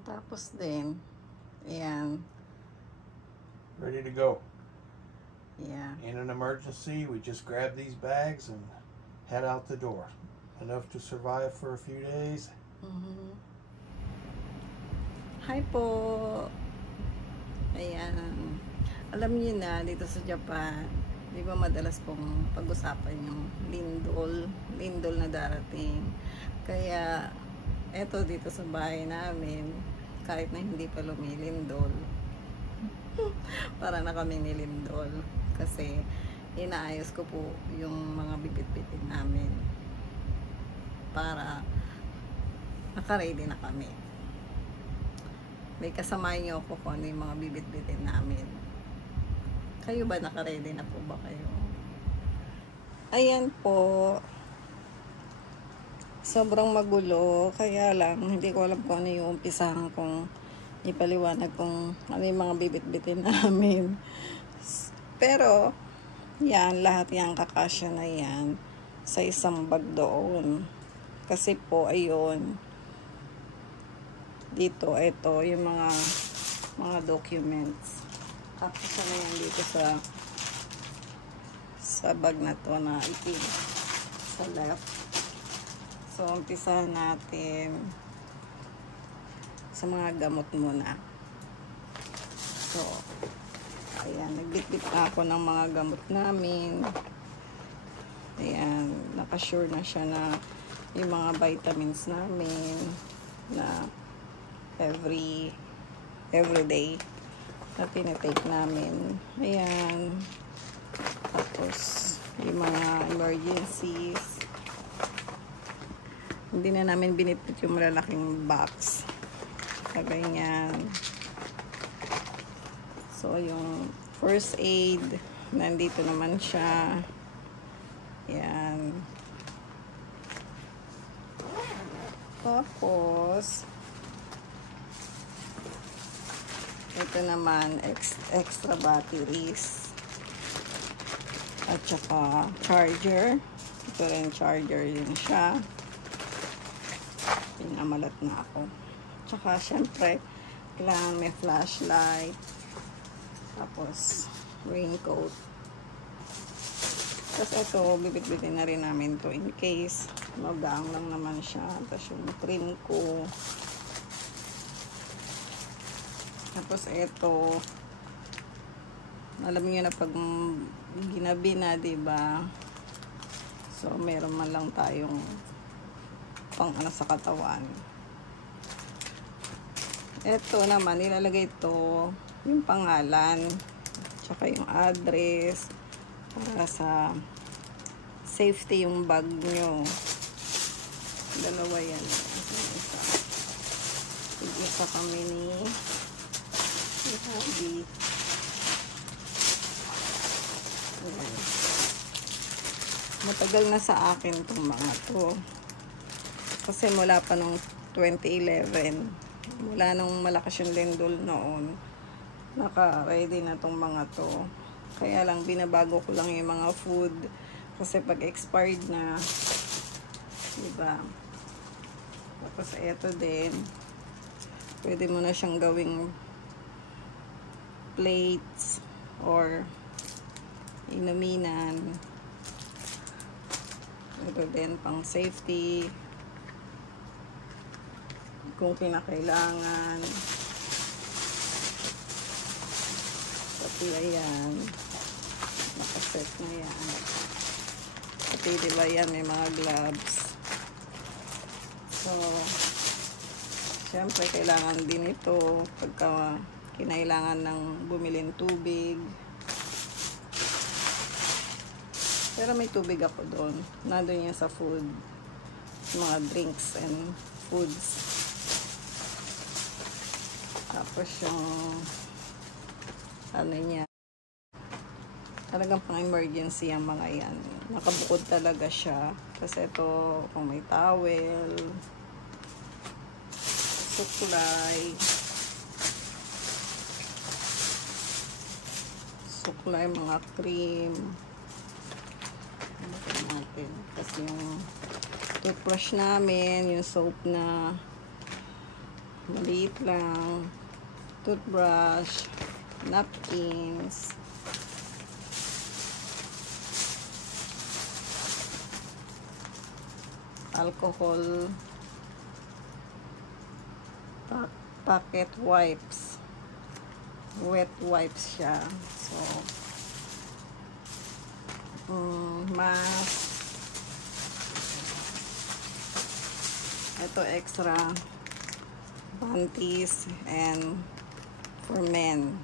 Kakatapos din. Ayan. Ready to go. Yeah. In an emergency, we just grab these bags and head out the door. Enough to survive for a few days. Hi po. Ayan. Alam niyo na, dito sa Japan, di ba madalas pong pag-usapan yung lindol na darating. Kaya, eto dito sa bahay namin, kahit na hindi pa lumilindol, para na kami nilindol. Kasi, inaayos ko po yung mga bibit-bitin namin para naka-ready na kami. May kasamahan niyo ako kung ano yung mga bibit-bitin namin. Kayo ba, naka-ready na po ba kayo? Ayan po. Sobrang magulo. Kaya lang, hindi ko alam kung ano yung umpisahan kong ipaliwanag kung ano yung mga bibit-bitin namin. Pero, yan, lahat yan, kakasya na yan sa isang bag doon. Kasi po, ayun, dito, ito, yung mga documents. Tapos na yan dito sa bag na to na itim sa left. So, umpisahan natin sa mga gamot muna. So, ayan, nagbitbit na ako ng mga gamot namin. Ayan, nakasure na siya na yung mga vitamins namin na every day na tinitake namin. Ayan. Tapos, yung mga emergencies. Hindi na namin binitbit yung malalaking box. Kagaya niyan. So, yung first aid, nandito naman siya. Yan. Tapos, ito naman, extra batteries. At saka, charger. Ito rin, charger yun siya. Pinamalat na ako. Tsaka, syempre, kailangan may flashlight. Tapos, raincoat. Tapos ito, bibit-bitin na rin namin to in case magaang lang naman siya. Tapos yung cream ko. Tapos ito, alam niyo na pag ginabi na, diba? So, meron man lang tayong pang ano sa katawan. Ito naman, nilalagay ito yung pangalan, tsaka yung address, para sa safety yung bag nyo. Dalawa yan. Isa kami ni Habi. Matagal na sa akin itong mga to. Kasi mula pa nung 2011, mula nung malakas yung lindol noon, naka-ready na tong mga to. Kaya lang binabago ko lang yung mga food kasi pag expired na, diba? Tapos ito din, pwede mo na siyang gawing plates or inuminan. Ito din pang safety kung kinakailangan. Pati ayan, nakaset na yan. Pati diba yan, may mga gloves. So, syempre kailangan din ito pagka kinailangan ng bumilin tubig. Pero may tubig ako doon. Nandun yan sa food. Mga drinks and foods. Tapos yung ano niya, talagang pang emergency ang mga yan. Nakabukod talaga siya. Kasi ito, kung may towel, suklay, mga cream. Natin. Kasi yung toothbrush namin, yung soap na Maliit lang. Toothbrush, napkins, alcohol, pocket wipes. Wet wipes siya. So, mask. Ito extra panties and for men.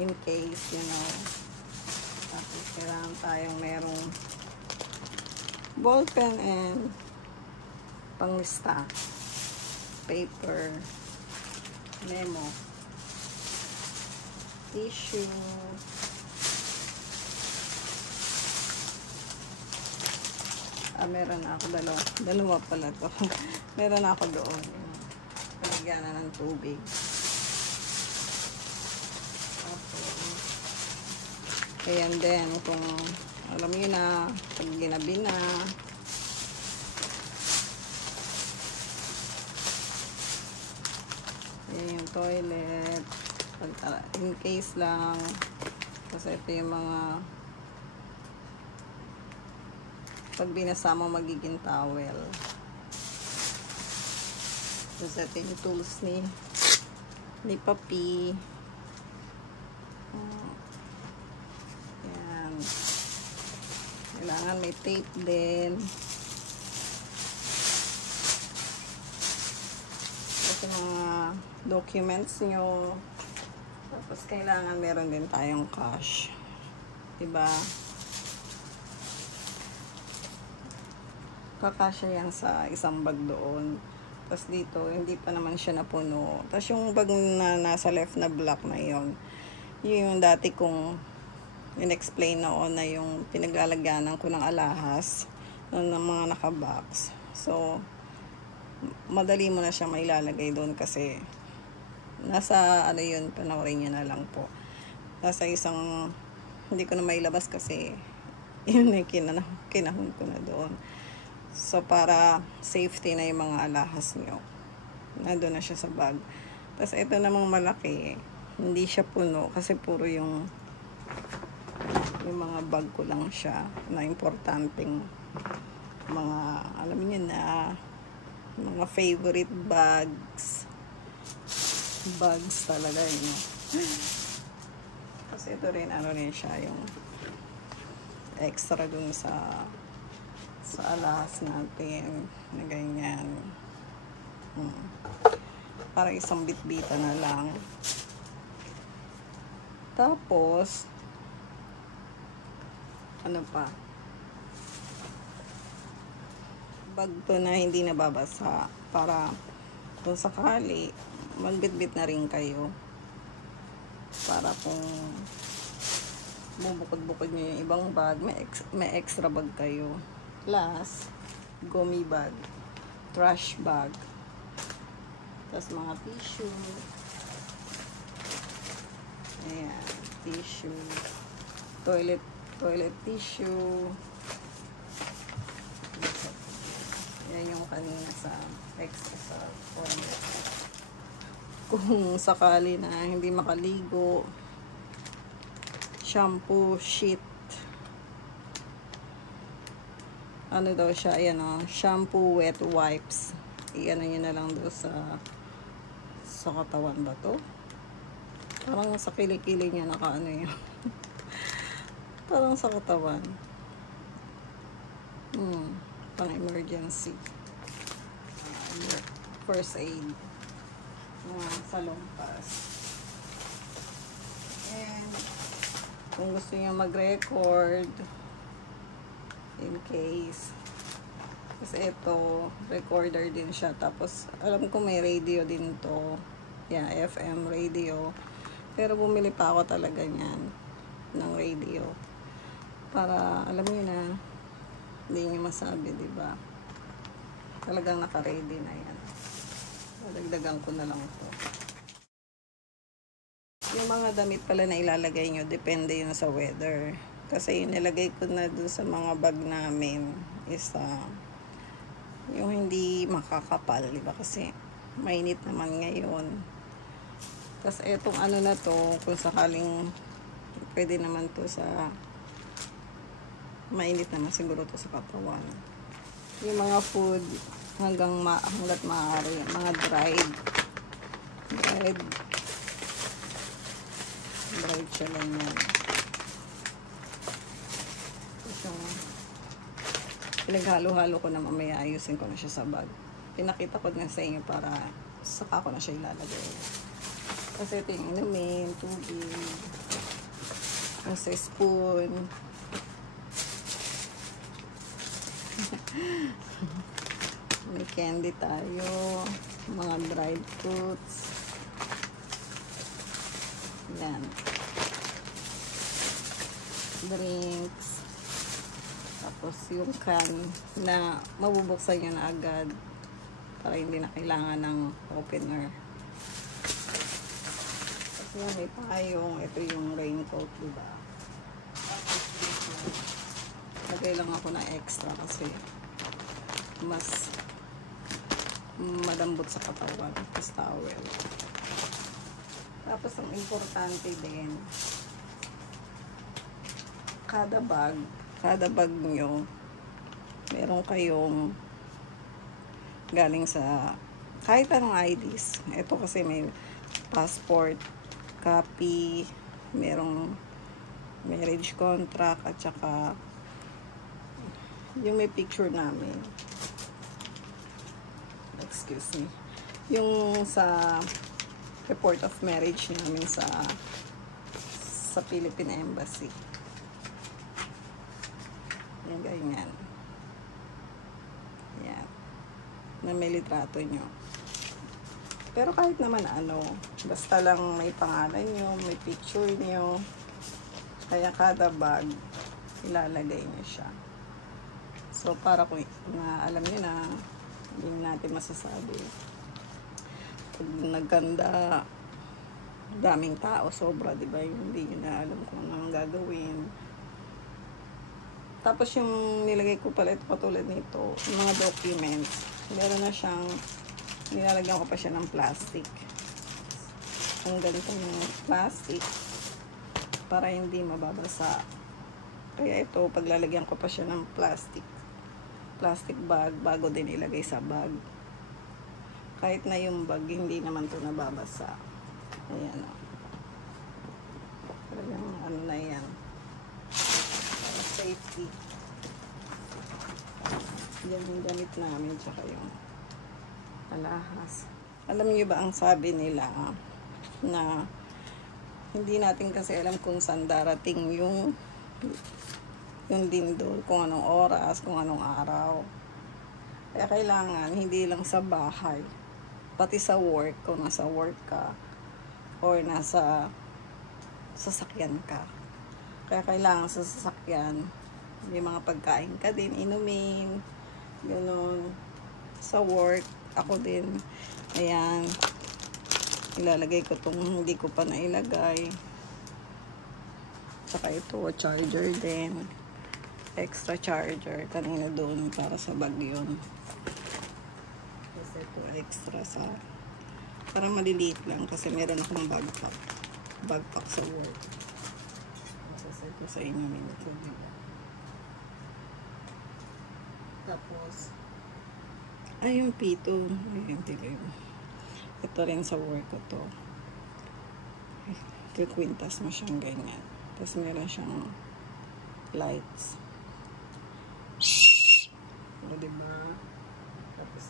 In case, you know, tapos kailangan tayong merong ballpen and panglista, paper, memo, tissue, meron ako dalawa pala to. Meron ako doon, palagyan na ng tubig. Ayan din, kung alam niyo na, pag ginabi na, ayan yung toilet, in case lang, kasi ito yung mga, pag binasa mo magiging towel. Tapos ito yung tools ni Papi. Ayan. Kailangan may tape din. Ito mga documents nyo. Tapos kailangan meron din tayong cash. Diba? Kakasya yan sa isang bag doon. Tapos dito, hindi pa naman siya napuno. Tapos yung bag na nasa left na black na yon, yun yung dati kong in-explain noon na yung pinaglalagyanan ko ng alahas ng mga nakabox. So, madali mo na siya mailalagay doon kasi nasa, ano yun, panoorin nyo na lang po. Nasa isang, hindi ko na mailabas kasi yun yung kinahon ko na doon. So, para safety na yung mga alahas nyo. Nandun na siya sa bag. Tapos, ito namang malaki. Hindi siya puno kasi puro yung mga bag ko lang siya na importanteng mga, alam niyo na, mga favorite bags. Bags talaga yun. Tapos, ito rin, ano rin siya, yung extra dun sa alahas natin na ganyan. Para isang bitbita na lang. Tapos ano pa, bag to na hindi nababasa para kung sakali magbitbit na rin kayo para kung bubukod-bukod nyo yung ibang bag, may extra bag kayo. Plus, gummy bag, trash bag, tapos mga tissue. Ayan, tissue, toilet tissue. Yan yung kanina sa extra sa toilet. Kung sakali na hindi makaligo, shampoo sheet. Ano daw siya, ayan o, shampoo wet wipes. Iyan nyo na lang daw sa katawan ba to? Parang sa kilikili niya nakaano yun. Parang sa katawan. Pang emergency. First aid. Sa lumpas. And kung gusto niyo mag-record, in case. Kasi ito, recorder din siya. Tapos, alam ko may radio din to. Yeah, FM radio. Pero bumili pa ako talaga niyan ng radio. Para, alam niyo na, hindi niyo masabi, diba? Talagang naka-ready na yan. Dagdagan ko na lang ito. Yung mga damit pala na ilalagay nyo, depende yun sa weather. Kasi nilagay ko na dun sa mga bag namin is Yung hindi makakapal, di ba? Kasi mainit naman ngayon. Tapos etong ano na to, kung sakaling pwede naman to sa mainit naman siguro to sa katawan. Yung mga food hanggat maaari, mga dried siya lang yan. So, pinaghalo-halo ko na mamaya, ayusin ko na siya sa bag. Pinakita ko na sa inyo para saka ko na siya ilalagay. Kasi ito yung inumin, tubig, kasi spoon. May candy tayo, mga dried fruits. Yan. Drinks. Tapos yung can na mabubuksan nyo na agad para hindi na kailangan ng opener. Tapos yan, may payong. Ito yung raincoat, diba? Lagay lang ako na extra kasi mas malambot sa katawan. Tapos towel. Tapos ang importante din, kada bag nyo, meron kayong galing sa kahit anong IDs. Ito kasi may passport, copy, merong marriage contract, at saka yung may picture namin. Excuse me. Yung sa report of marriage namin sa Philippine Embassy. Yan, ganyan. Yan. Na may litrato nyo. Pero kahit naman ano, basta lang may pangalan nyo, may picture nyo. Kaya kada bag, ilalagay nyo siya. So, para kung na alam nyo na, hindi natin masasabi. Pag nagkanda, daming tao, sobra, diba? Hindi nyo na alam kung anong gagawin. Tapos yung nilagay ko pala ito, katulad nito, yung mga documents, meron na siyang, nilalagyan ko pa siya ng plastic. Ang ganito yung plastic, para hindi mababasa. Kaya ito, paglalagyan ko pa siya ng plastic bag, bago din ilagay sa bag. Kahit na yung bag, hindi naman to nababasa. Ayan o. Talagang ano na yan. Para safety. Yan yung gamit namin, tsaka yung alahas. Alam niyo ba ang sabi nila na hindi natin kasi alam kung saan darating yung lindol, kung anong oras, kung anong araw. Kaya kailangan, hindi lang sa bahay, pati sa work, kung nasa work ka, or nasa sasakyan ka. Kaya kailangan sa sasakyan, may mga pagkain ka din, inumin, gano'n. Sa work, ako din, ayan, ilalagay ko itong hindi ko pa nailagay. Saka ito, charger din. Extra charger kanina doon para sa bag yun. Kasi ito extra sa para maliliit lang kasi meron akong backpack sa work. Kasi ito sa inyo minute. Tapos ay yung pito, ito rin sa work ko to. Kikwintas mo siyang ganyan. Tapos meron siyang lights. O, diba? Tapos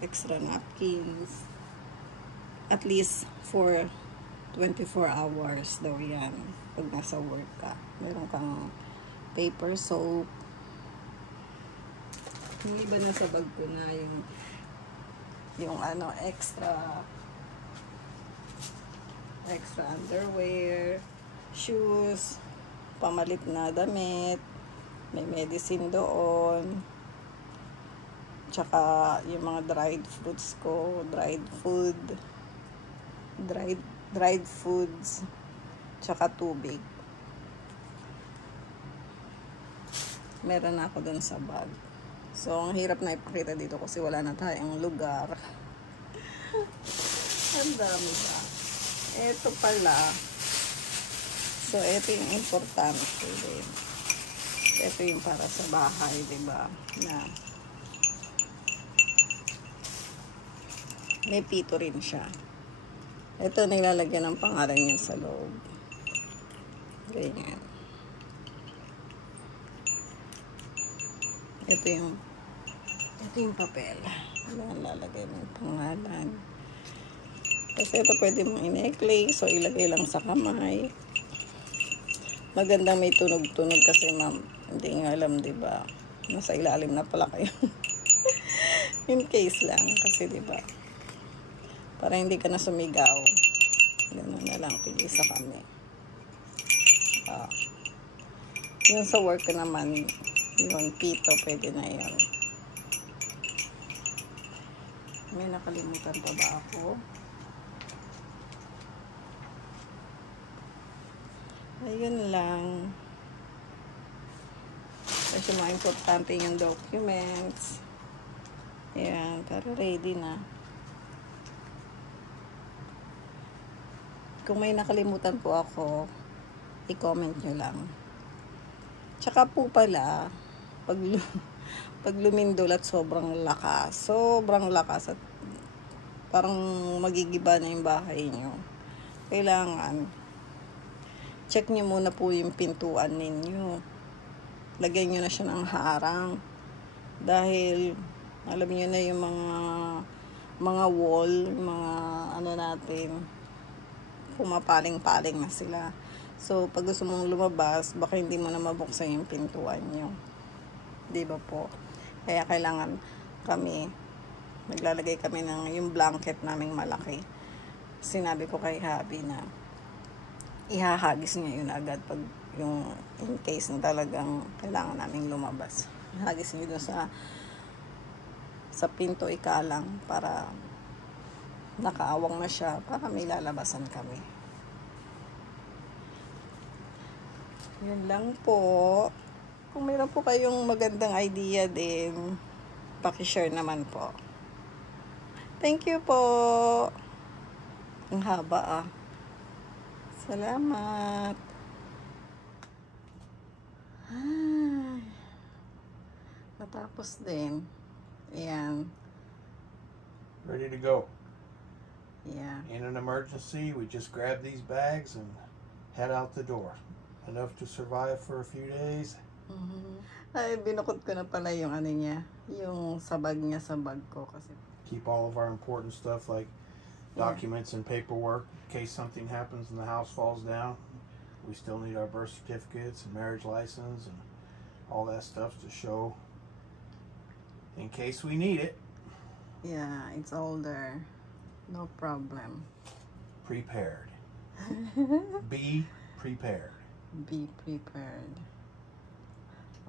extra napkins. At least for 24 hours daw yan. Pag nasa work ka. Meron kang paper soap. Yung iba na sa bag ko na yung ano, extra underwear, shoes, pamalit na damit, may medicine doon, tsaka yung mga dried fruits ko, dried foods, tsaka tubig. Meron na ako doon sa bag. So, ang hirap na ipakita dito kasi wala na tayong lugar. Ang dami ba? Ito pala. So, ito yung importante din. Ito yung para sa bahay, diba? Na may pito rin siya. Ito, nilalagyan ng pangalan niya sa loob. Ganyan. Ito yung papel. Lalagay ng pangalan. Kasi ito pwede mong i-necklace o ilagay lang sa kamay. Magandang may tunog-tunog kasi ma'am, hindi nga alam, diba? Nasa ilalim na pala kayo. In case lang, kasi diba? Para hindi ka na sumigaw. Ganun na lang, pili sa kami. Yun sa work ko naman, yun, pito, pwede na yun. May nakalimutan pa ba ako? Ayun lang. Kasi mga importante yung documents. Ayan, para ready na. Kung may nakalimutan po ako, i-comment nyo lang. Tsaka po pala, pag lumindol at sobrang lakas at parang magigiba na yung bahay nyo, kailangan check nyo muna po yung pintuan ninyo. Lagyan nyo na siya ng harang. Dahil, alam nyo na yung mga wall, mga ano natin, pumapaling-paling na sila. So, pag gusto mong lumabas, baka hindi mo na mabuksan yung pintuan nyo. Diba po? Kaya kailangan kami, naglalagay kami ng yung blanket naming malaki. Sinabi ko kay Habi na ihahagis niya yun agad pag yung in case na talagang kailangan naming lumabas. Ihagis niya doon sa pinto ikalang para nakaawang na siya para may lalabasan kami. Yun lang po. Kung mayroon po kayong magandang idea din, paki-share naman po. Thank you po. Ang haba Salamat. Ay, natapos din. Ayan. Ready to go. Yeah. In an emergency, we just grab these bags and head out the door. Enough to survive for a few days. Ay, binukod ko na pala yung ano niya, yung sabag niya sa bag ko kasi. Keep all of our important stuff like documents and paperwork in case something happens and the house falls down. We still need our birth certificates and marriage license and all that stuff to show in case we need it. Yeah, it's all there. No problem. Prepared. Be prepared. Be prepared.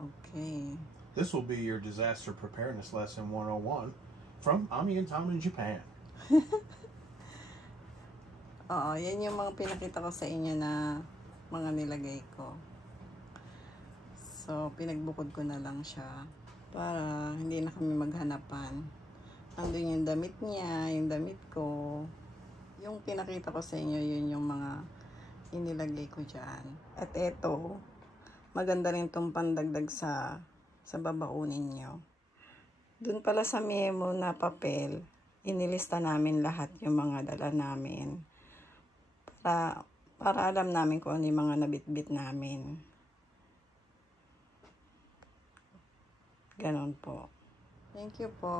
Okay. This will be your disaster preparedness lesson 101 from Ami and Tom in Japan. Oo, yan yung mga pinakita ko sa inyo na mga nilagay ko. So, pinagbukod ko na lang siya para hindi na kami maghanapan. Andun yung damit niya, yung damit ko. Yung pinakita ko sa inyo, yun yung mga inilagay ko dyan. At eto, maganda rin itong pandagdag sa babaunin nyo. Dun pala sa memo na papel, inilista namin lahat yung mga dala namin. Para alam namin kung ano yung mga nabitbit namin. Ganon po. Thank you po.